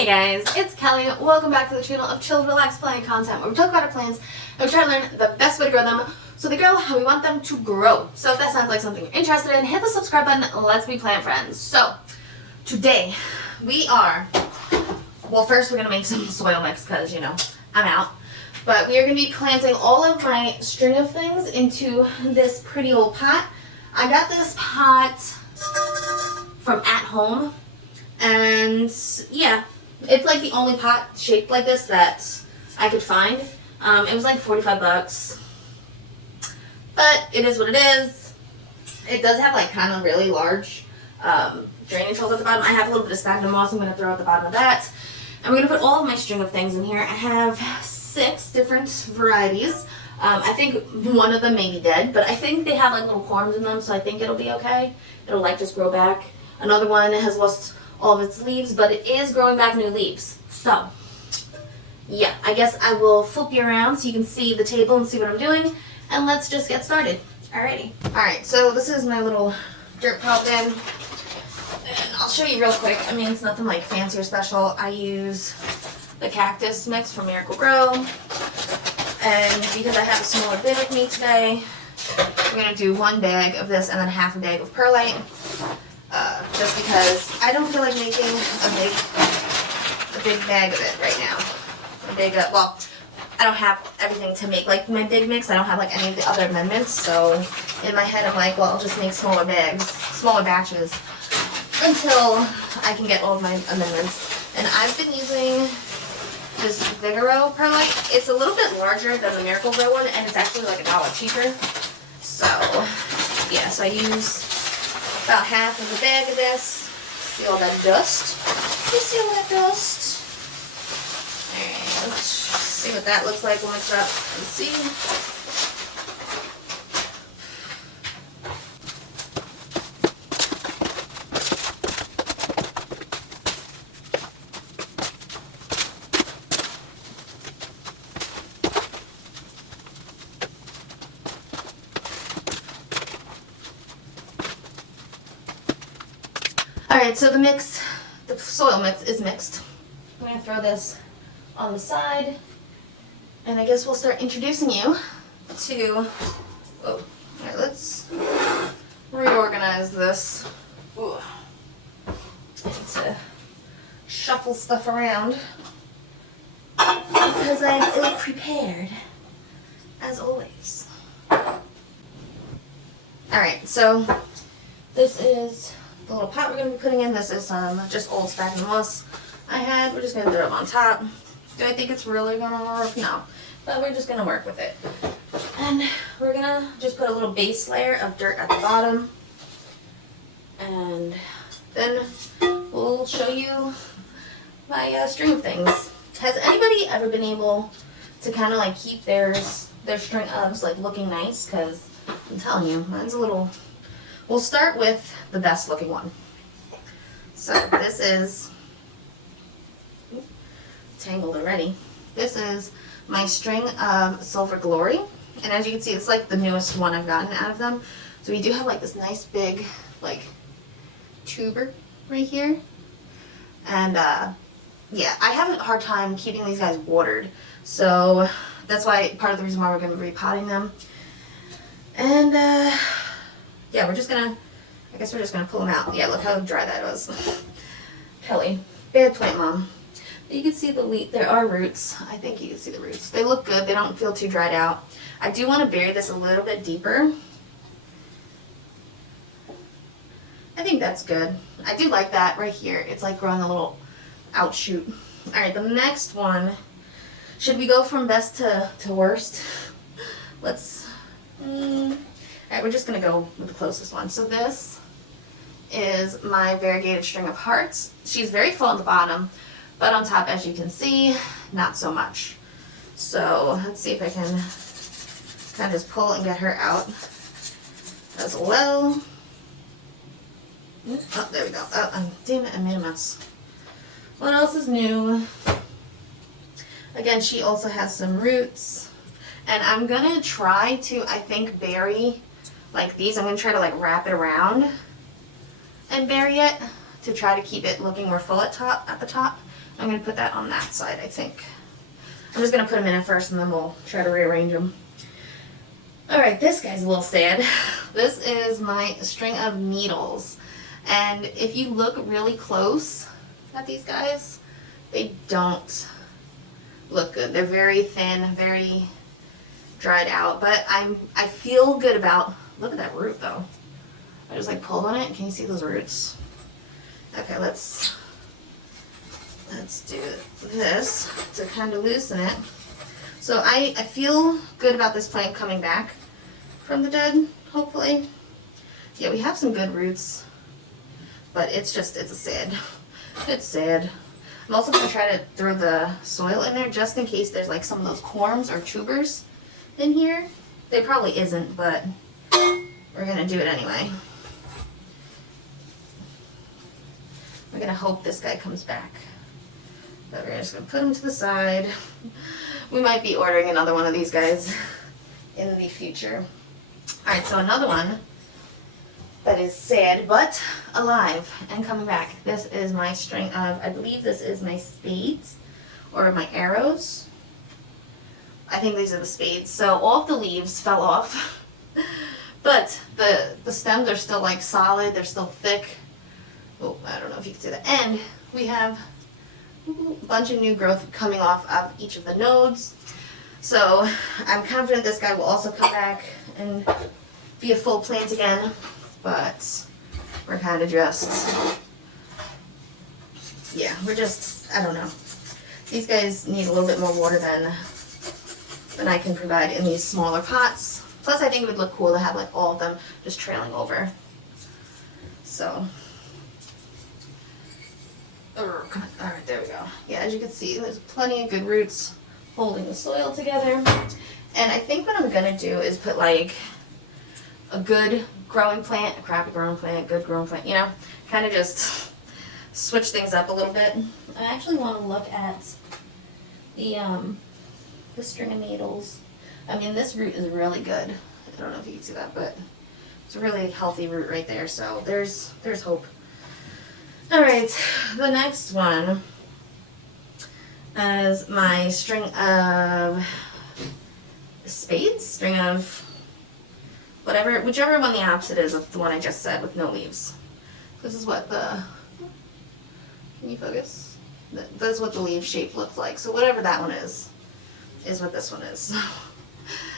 Hey guys, it's Kelly. Welcome back to the channel of Chill, Relax, Plant content where we talk about our plants and we try to learn the best way to grow them so they grow how we want them to grow. So if that sounds like something you're interested in, hit the subscribe button. Let's be plant friends. So today we are, well, first we're going to make some soil mix because, you know, I'm out. But we are going to be planting all of my string of things into this pretty old pot. I got this pot from At Home, and yeah, it's like the only pot shaped like this that I could find. It was like 45 bucks, but it is what it is. It does have like kind of really large drainage holes at the bottom. I have a little bit of sphagnum moss I'm going to throw at the bottom of that. And we're going to put all of my string of things in here. I have 6 different varieties. I think one of them may be dead, but I think they have like little corms in them, so I think it'll be okay. It'll like just grow back. Another one has lost all of its leaves, but it is growing back new leaves. So, yeah, I guess I will flip you around so you can see the table and see what I'm doing, and let's just get started. Alrighty. Alright, so this is my little dirt pile bin, and I'll show you real quick. I mean, it's nothing like fancy or special. I use the cactus mix from Miracle Grow, and because I have a smaller bin with me today, I'm going to do 1 bag of this and then half a bag of perlite. Just because I don't feel like making a big bag of it right now. Well, I don't have everything to make like my big mix. I don't have like any of the other amendments. So in my head I'm like, well, I'll just make smaller batches until I can get all of my amendments. And I've been using this Vigoro perlite. It's a little bit larger than the Miracle Grow one, and it's actually like $1 cheaper. So yeah, so I use about half of a bag of this. See all that dust? You see all that dust? Alright, let's see what that looks like. We'll mix it up and see. Alright, so the soil mix is mixed. I'm going to throw this on the side, and I guess we'll start introducing you to, alright, let's reorganize this. Ooh. I need to shuffle stuff around because I'm ill-prepared, as always. Alright, so this is the little pot we're going to be putting in. This is just old sphagnum moss I had. We're just going to throw it on top. Do I think it's really going to work? No. But we're just going to work with it. And we're going to just put a little base layer of dirt at the bottom. And then we'll show you my string of things. Has anybody ever been able to kind of like keep their string ofs like looking nice? Because I'm telling you, mine's a little... We'll start with the best looking one. So this is, tangled already. This is my string of Silver Glory. And as you can see, it's like the newest one I've gotten out of them. So we do have like this nice big like tuber right here. And yeah, I have a hard time keeping these guys watered. So that's why part of the reason why we're going to be repotting them. And yeah, I guess we're just gonna pull them out. Yeah, look how dry that was. Kelly, bad plant mom. But you can see there are roots. I think you can see the roots. They look good. They don't feel too dried out. I do want to bury this a little bit deeper. I think that's good. I do like that right here. It's like growing a little outshoot. Alright, the next one. Should we go from best to worst? Let's... Alright, we're just going to go with the closest one. So this is my variegated string of hearts. She's very full on the bottom, but on top, as you can see, not so much. So let's see if I can kind of just pull and get her out as well. Oh, there we go. Oh, damn it, I made a mess. What else is new? Again, she also has some roots. And I'm going to try to, I think, bury like these. I'm going to try to like wrap it around and bury it to try to keep it looking more full at the top. I'm going to put that on that side, I think. I'm just going to put them in at first and then we'll try to rearrange them. Alright, this guy's a little sad. This is my string of needles. And if you look really close at these guys, they don't look good. They're very thin, very dried out. But I feel good about, look at that root though. I just like pulled on it. Can you see those roots? Okay, let's do this to kind of loosen it. So I feel good about this plant coming back from the dead, hopefully. Yeah, we have some good roots, but it's a sad. It's sad. I'm also going to try to throw the soil in there just in case there's like some of those corms or tubers in here. There probably isn't, but we're going to do it anyway. We're going to hope this guy comes back. But we're just going to put him to the side. We might be ordering another one of these guys in the future. Alright, so another one that is sad but alive and coming back. This is my string of, I believe this is my spades or my arrows. I think these are the spades. So all of the leaves fell off, but the stems are still like solid. They're still thick. Oh, I don't know if you can see the end. We have a bunch of new growth coming off of each of the nodes. So I'm confident this guy will also come back and be a full plant again, but we're kind of just, yeah, I don't know. These guys need a little bit more water than I can provide in these smaller pots. Plus I think it would look cool to have like all of them just trailing over. So, alright, there we go. Yeah, as you can see, there's plenty of good roots holding the soil together. And I think what I'm gonna do is put like a good growing plant, a crappy growing plant, good growing plant, you know, kind of just switch things up a little bit. I actually want to look at the string of needles. I mean, this root is really good. I don't know if you can see that, but it's a really healthy root right there, so there's hope. Alright, the next one is my string of spades, string of whatever, whichever one the opposite is of the one I just said with no leaves. This is what can you focus? That's what the leaf shape looks like. So whatever that one is what this one is.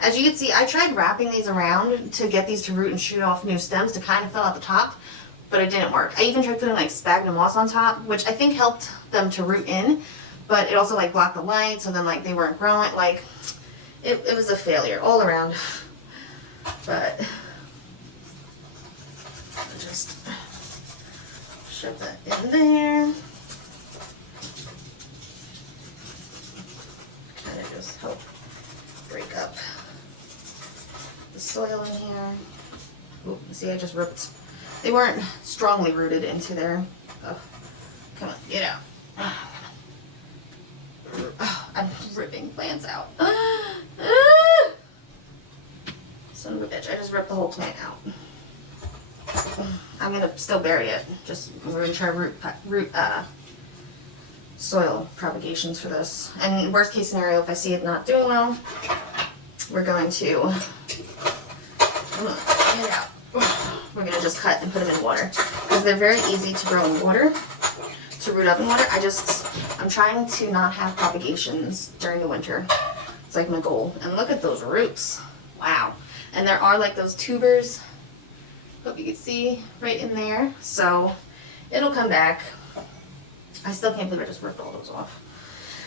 As you can see, I tried wrapping these around to get these to root and shoot off new stems to kind of fill out the top, but it didn't work. I even tried putting like sphagnum moss on top, which I think helped them to root in, but it also like blocked the light, so then like they weren't growing. Like it was a failure all around. But I'll just shove that in there. Kind of just help break up the soil in here. Oop, see, I just ripped. They weren't strongly rooted into there. Oh, come on, get out. Oh, I'm ripping plants out. Son of a bitch, I just ripped the whole plant out. I'm gonna still bury it. We're gonna try root soil propagations for this. And worst case scenario, if I see it not doing well, we're going to, get it out. We're gonna just cut and put them in water. Because they're very easy to grow in water, to root up in water. I'm trying to not have propagations during the winter. It's like my goal. And look at those roots. Wow. And there are like those tubers, hope you can see, right in there. So it'll come back. I still can't believe I just ripped all those off.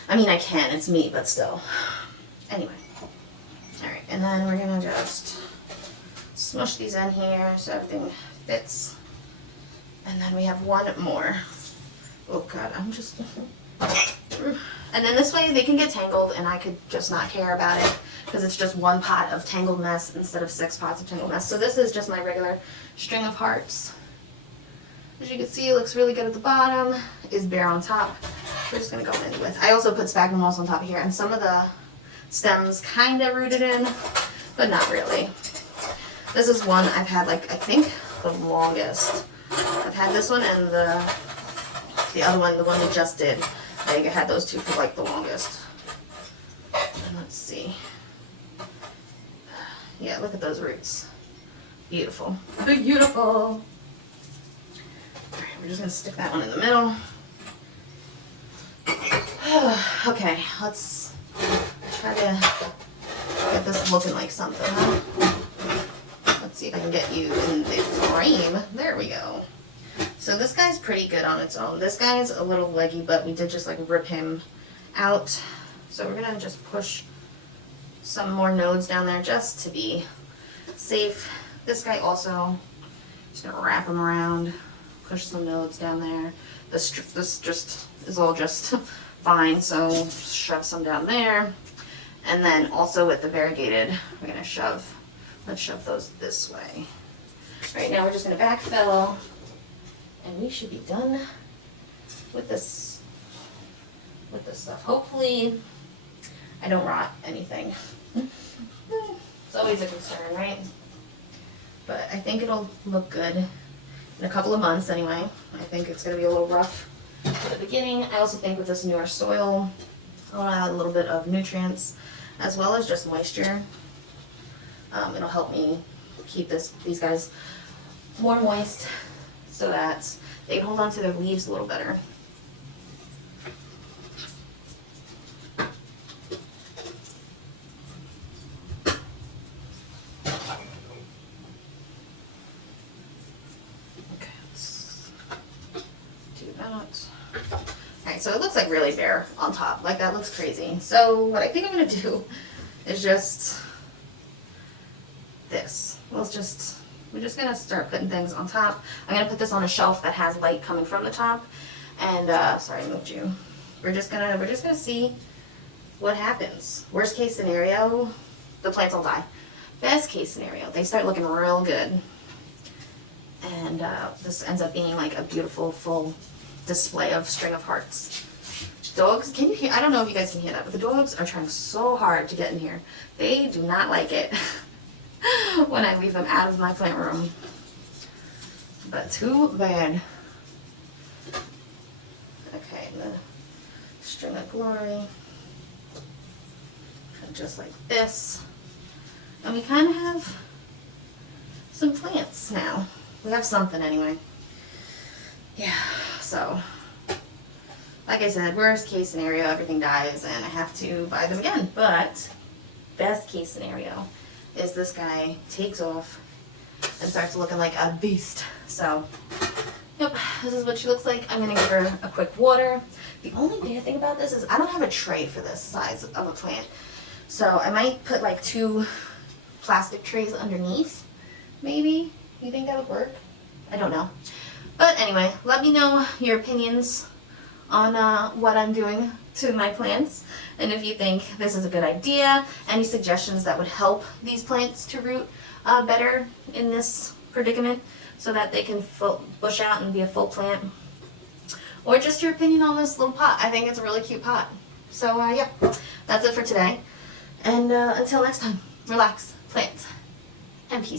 I mean, I can, it's me, but still. Anyway. Alright, and then we're gonna just smush these in here so everything fits. And then we have one more. Oh god, I'm just... And then this way they can get tangled and I could just not care about it because it's just one pot of tangled mess instead of 6 pots of tangled mess. So this is just my regular string of hearts. As you can see, it looks really good at the bottom, is bare on top. We're just going to go in with. I also put sphagnum moss on top of here, and some of the stems kind of rooted in, but not really. This is one I've had like, I think, the longest. I've had this one and the other one, the one we just did. I had those two for like the longest. And let's see. Yeah, look at those roots. Beautiful. Beautiful. All right, we're just gonna stick that one in the middle. Okay, let's try to get this looking like something, huh? Let's see if I can get you in the frame. There we go. So this guy's pretty good on its own. This guy's a little leggy, but we did just like rip him out. So we're gonna just push some more nodes down there just to be safe. This guy also, just gonna wrap him around, push some nodes down there. This just is all just fine, so shove some down there. And then also with the variegated, we're gonna let's shove those this way. Right now we're just gonna backfill, and we should be done with this stuff. Hopefully I don't rot anything. It's always a concern, right? But I think it'll look good in a couple of months anyway. I think it's gonna be a little rough at the beginning. I also think with this newer soil, I'll add a little bit of nutrients as well as just moisture. It'll help me keep these guys more moist so that they can hold on to their leaves a little better. Okay, let's do that. Alright, so it looks like really bare on top. Like that looks crazy. So what I think I'm going to do is just this. We're just going to start putting things on top. I'm going to put this on a shelf that has light coming from the top. And, sorry, I moved you. We're just gonna see what happens. Worst case scenario, the plants will die. Best case scenario, they start looking real good. And this ends up being like a beautiful full display of string of hearts. Dogs, can you hear? I don't know if you guys can hear that, but the dogs are trying so hard to get in here. They do not like it when I leave them out of my plant room. But too bad. Okay, the string of glory. Just like this. And we kind of have some plants now. We have something anyway. Yeah, so like I said, worst case scenario, everything dies and I have to buy them again. But best case scenario is this guy takes off and starts looking like a beast. So, yep, this is what she looks like. I'm gonna give her a quick water. The only bad thing about this is I don't have a tray for this size of a plant. So I might put like 2 plastic trays underneath, maybe. You think that would work? I don't know. But anyway, let me know your opinions on what I'm doing to my plants, and if you think this is a good idea, any suggestions that would help these plants to root better in this predicament so that they can bush out and be a full plant, or just your opinion on this little pot. I think it's a really cute pot. So yeah, that's it for today, and until next time, relax, plant, and peace.